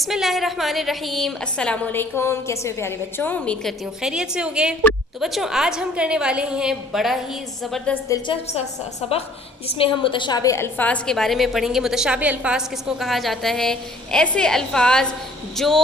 बिस्मिल्लाहिर्रहमानिर्रहीम। अस्सलाम वालेकुम। कैसे हो प्यारे बच्चों? उम्मीद करती हूँ खैरियत से होगे। तो बच्चों, आज हम करने वाले हैं बड़ा ही ज़बरदस्त दिलचस्प सबक, जिसमें हम मुतशाबे अल्फाज के बारे में पढ़ेंगे। मुतशाबे अल्फाज किसको कहा जाता है? ऐसे अल्फाज जो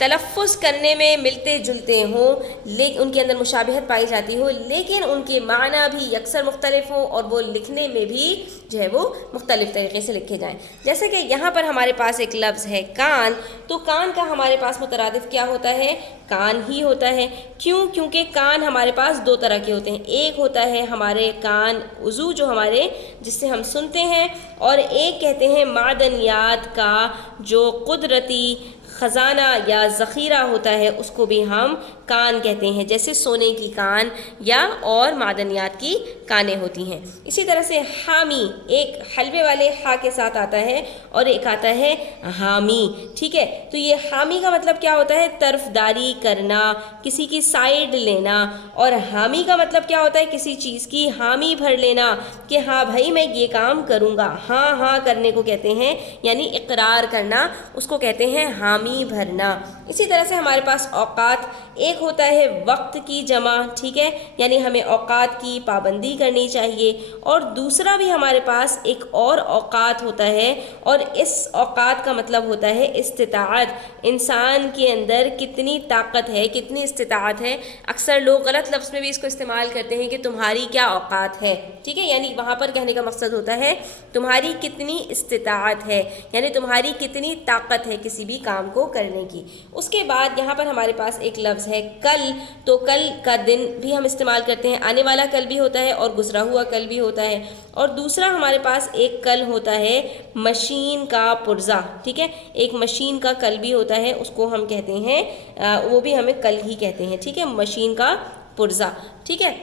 तलफ़्फ़ुज़ करने में मिलते जुलते हों, लेकिन उनके अंदर मुशाबहत पाई जाती हो, लेकिन उनके माना भी अक्सर मुख्तलिफ हों और वो लिखने में भी जो है वो मुख्तलिफ़ तरीक़े से लिखे जाएँ। जैसे कि यहाँ पर हमारे पास एक लफ्ज़ है कान, तो कान का हमारे पास मुतरादिफ क्या होता है? कान ही होता है। क्यों? क्योंकि कान हमारे पास दो तरह के होते हैं। एक होता है हमारे कान उज़ू, जो हमारे जिससे हम सुनते हैं, और एक कहते हैं मादनियात का जो कुदरती ख़जाना या ज़ख़ीरा होता है, उसको भी हम कान कहते हैं। जैसे सोने की कान या और मादनियात की कानें होती हैं। इसी तरह से हामी एक हलवे वाले हा के साथ आता है और एक आता है हामी। ठीक है, तो ये हामी का मतलब क्या होता है? तरफदारी करना, किसी की साइड लेना। और हामी का मतलब क्या होता है? किसी चीज़ की हामी भर लेना कि हाँ भाई मैं ये काम करूँगा। हाँ हाँ करने को कहते हैं, यानी इकरार करना, उसको कहते हैं हामी भरना। इसी तरह से हमारे पास औकात, एक होता है वक्त की जमा, ठीक है, यानी हमें औकात की पाबंदी करनी चाहिए। और दूसरा भी हमारे पास एक और औकात होता है, और इस औकात का मतलब होता है इस्तिताअत, इंसान के अंदर कितनी ताकत है, कितनी इस्तिताअत है। अक्सर लोग गलत लफ्ज़ में भी इसको इस्तेमाल करते हैं कि तुम्हारी क्या औकात है। ठीक है, यानी वहाँ पर कहने का मकसद होता है तुम्हारी कितनी इस्तिताअत है, यानी तुम्हारी कितनी ताकत है किसी भी काम को करने की। उसके बाद यहाँ पर हमारे पास एक लफ्ज़ है कल, तो कल का दिन भी हम इस्तेमाल करते हैं। आने वाला कल भी होता है और गुजरा हुआ कल भी होता है। और दूसरा हमारे पास एक कल होता है मशीन का पुर्जा। ठीक है, एक मशीन का कल भी होता है, उसको हम कहते हैं वो भी हमें कल ही कहते हैं। ठीक है, मशीन का पुर्जा। ठीक है,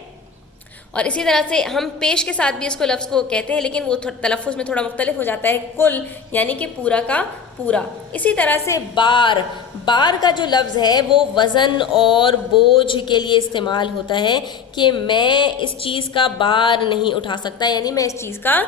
और इसी तरह से हम पेश के साथ भी इसको लफ्ज़ को कहते हैं, लेकिन वो तलफ़्फ़ुज़ में थोड़ा मुख्तलिफ हो जाता है। कुल यानी कि पूरा का पूरा। इसी तरह से बार, बार का जो लफ्ज़ है वो वज़न और बोझ के लिए इस्तेमाल होता है कि मैं इस चीज़ का बार नहीं उठा सकता, यानी मैं इस चीज़ का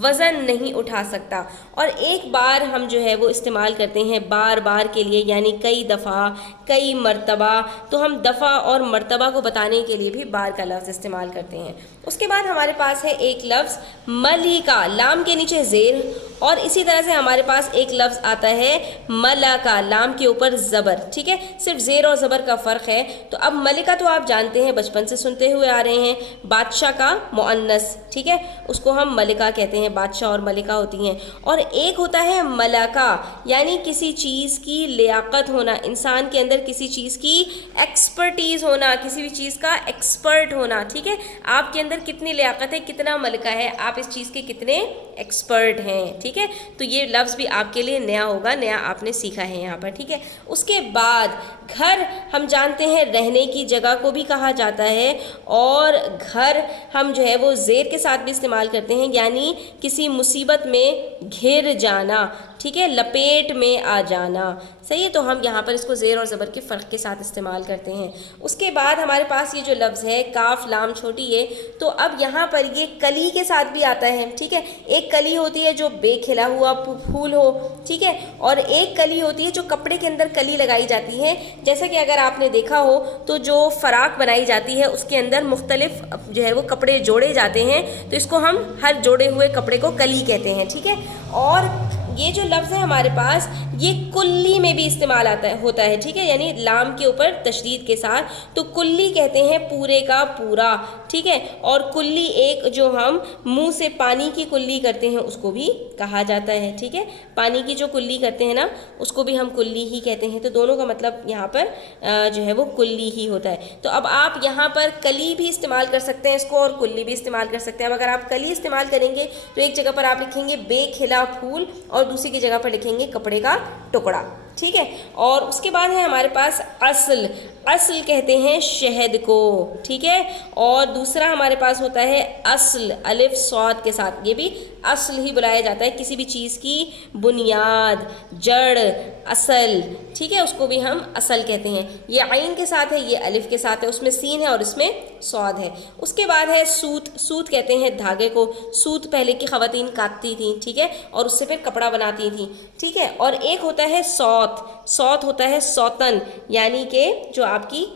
वज़न नहीं उठा सकता। और एक बार हम जो है वो इस्तेमाल करते हैं बार बार के लिए, यानी कई दफ़ा, कई मरतबा। तो हम दफ़ा और मरतबा को बताने के लिए भी बार का लफ्ज़ इस्तेमाल करते हैं। उसके बाद हमारे पास है एक लफ्ज़ मलिका, लाम के नीचे ज़ेर। और इसी तरह से हमारे पास एक लफ्ज़ आता है मलका, लाम के ऊपर ज़बर। ठीक है, सिर्फ ज़ेर और ज़बर का फ़र्क है। तो अब मलिका तो आप जानते हैं, बचपन से सुनते हुए आ रहे हैं, बादशाह का मुअन्नस। ठीक है, उसको हम मलिका कहते हैं, बादशाह और मलिका होती हैं। और एक होता है मलका, यानी किसी चीज़ की लियाकत होना, इंसान के अंदर किसी चीज़ की एक्सपर्टीज़ होना, किसी भी चीज़ का एक्सपर्ट होना। ठीक है, आपके अंदर कितनी लियाकत है, कितना मलका है, आप इस चीज़ के कितने एक्सपर्ट हैं। ठीक है, तो ये लफ्ज़ भी आपके लिए नया होगा, नया आपने सीखा है यहाँ पर। ठीक है, उसके बाद घर हम जानते हैं रहने की जगह को भी कहा जाता है, और घर हम जो है वो ज़ेर के साथ भी इस्तेमाल करते हैं, यानी किसी मुसीबत में घिर जाना। ठीक है, लपेट में आ जाना। सही है, तो हम यहाँ पर इसको ज़ेर और ज़बर के फ़र्क के साथ इस्तेमाल करते हैं। उसके बाद हमारे पास ये जो लफ्ज़ है काफ लाम छोटी है, तो अब यहाँ पर ये कली के साथ भी आता है। ठीक है, एक कली होती है जो बेखिला हुआ फूल हो, ठीक है, और एक कली होती है जो कपड़े के अंदर कली लगाई जाती है। जैसे कि अगर आपने देखा हो तो जो फ़राक बनाई जाती है उसके अंदर मुख्तलिफ जो है वो कपड़े जोड़े जाते हैं, तो इसको हम हर जोड़े हुए कपड़े को कली कहते हैं। ठीक है, और ये जो लफ्ज़ है हमारे पास, ये कुल्ली में भी इस्तेमाल होता है। ठीक है, यानी लाम के ऊपर तशदीद के साथ, तो कुल्ली कहते हैं पूरे का पूरा। ठीक है, और कुल्ली एक जो हम मुंह से पानी की कुल्ली करते हैं उसको भी कहा जाता है। ठीक है, पानी की जो कुल्ली करते हैं ना, उसको भी हम कुल्ली ही कहते हैं। तो दोनों का मतलब यहाँ पर जो है वो कुल्ली ही होता है। तो अब आप यहाँ पर कली भी इस्तेमाल कर सकते हैं इसको, और कुल्ली भी इस्तेमाल कर सकते हैं। अब अगर आप कली इस्तेमाल करेंगे तो एक जगह पर आप लिखेंगे बेखिला फूल, और दूसरी की जगह पर लिखेंगे कपड़े का टुकड़ा। ठीक है, और उसके बाद है हमारे पास असल, असल कहते हैं शहद को। ठीक है, और दूसरा हमारे पास होता है असल, अलिफ सौद के साथ, ये भी असल ही बुलाया जाता है, किसी भी चीज़ की बुनियाद, जड़, असल। ठीक है, उसको भी हम असल कहते हैं। ये आइन के साथ है, ये अलिफ के साथ है, उसमें सीन है और इसमें सौद है। उसके बाद है सूत, सूत कहते हैं धागे को। सूत पहले की ख़वातीन काटती थी, ठीक है, और उससे फिर कपड़ा बनाती थी। ठीक है, और एक होता है सौत, सौत होता है सौतन, यानी कि जो आपकी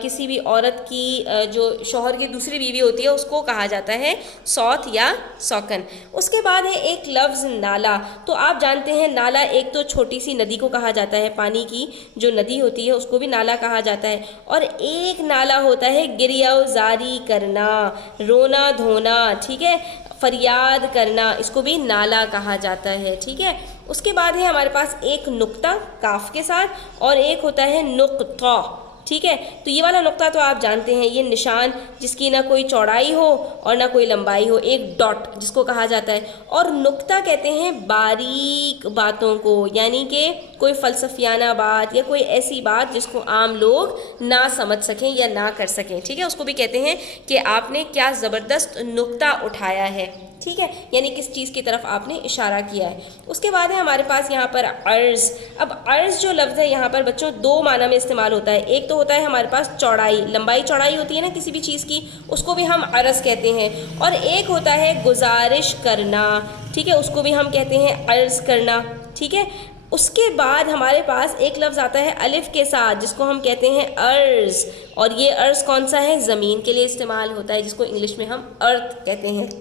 किसी भी औरत की जो शौहर की दूसरी बीवी होती है उसको कहा जाता है सौत या सौकन। उसके बाद है एक लफ्ज़ नाला। तो आप जानते हैं नाला एक तो छोटी सी नदी को कहा जाता है, पानी की जो नदी होती है उसको भी नाला कहा जाता है, और एक नाला होता है गिरियाज़ारी करना, रोना धोना, ठीक है, फरियाद करना, इसको भी नाला कहा जाता है, ठीक है। उसके बाद है हमारे पास एक नुक्ता काफ के साथ और एक होता है नुक्ता, ठीक है। तो ये वाला नुक्ता तो आप जानते हैं, ये निशान जिसकी ना कोई चौड़ाई हो और ना कोई लंबाई हो, एक डॉट जिसको कहा जाता है। और नुक्ता कहते हैं बारीक बातों को, यानी कि कोई फ़लसफ़ियाना बात या कोई ऐसी बात जिसको आम लोग ना समझ सकें या ना कर सकें, ठीक है, उसको भी कहते हैं कि आपने क्या ज़बरदस्त नुक्ता उठाया है, ठीक है, यानी किस चीज़ की तरफ आपने इशारा किया है। उसके बाद है हमारे पास यहाँ पर अर्ज़। अब अर्ज़ जो लफ्ज़ है यहाँ पर बच्चों दो माना में इस्तेमाल होता है। एक तो होता है हमारे पास चौड़ाई, लंबाई चौड़ाई होती है ना किसी भी चीज़ की, उसको भी हम अर्ज़ कहते हैं। और एक होता है गुजारिश करना, ठीक है, उसको भी हम कहते हैं अर्ज़ करना, ठीक है। उसके बाद हमारे पास एक लफ्ज़ आता है अलिफ़ के साथ जिसको हम कहते हैं अर्ज़, और ये अर्ज़ कौन सा है, ज़मीन के लिए इस्तेमाल होता है, जिसको इंग्लिश में हम अर्थ कहते हैं।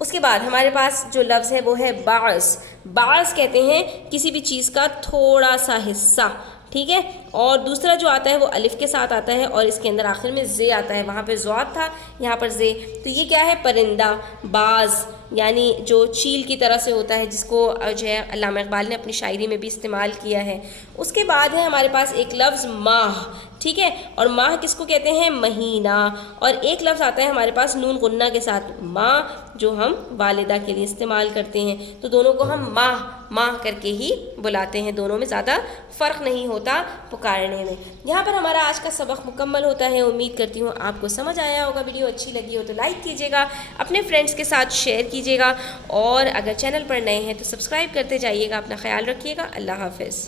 उसके बाद हमारे पास जो लफ्ज़ है वो है बाज़। बाज़ कहते हैं किसी भी चीज़ का थोड़ा सा हिस्सा, ठीक है। और दूसरा जो आता है वो अलिफ़ के साथ आता है और इसके अंदर आखिर में ज़े आता है, वहाँ पे ज़्वाद था, यहाँ पर ज़े। तो ये क्या है, परिंदा, बाज़, यानी जो चील की तरह से होता है, जिसको जो है अल्लामा इक़बाल ने अपनी शायरी में भी इस्तेमाल किया है। उसके बाद है हमारे पास एक लफ्ज़ माह, ठीक है, और माह किसको कहते हैं, महीना। और एक लफ्ज़ आता है हमारे पास नून गुन्ना के साथ, माँ, जो हम वालिदा के लिए इस्तेमाल करते हैं। तो दोनों को हम माह माह करके ही बुलाते हैं, दोनों में ज़्यादा फ़र्क नहीं होता पुकारने में। यहाँ पर हमारा आज का सबक मुकम्मल होता है। उम्मीद करती हूँ आपको समझ आया होगा। वीडियो अच्छी लगी हो तो लाइक कीजिएगा, अपने फ्रेंड्स के साथ शेयर कीजिएगा, और अगर चैनल पर नए हैं तो सब्सक्राइब करते जाइएगा। अपना ख्याल रखिएगा। अल्लाह हाफ़िज़।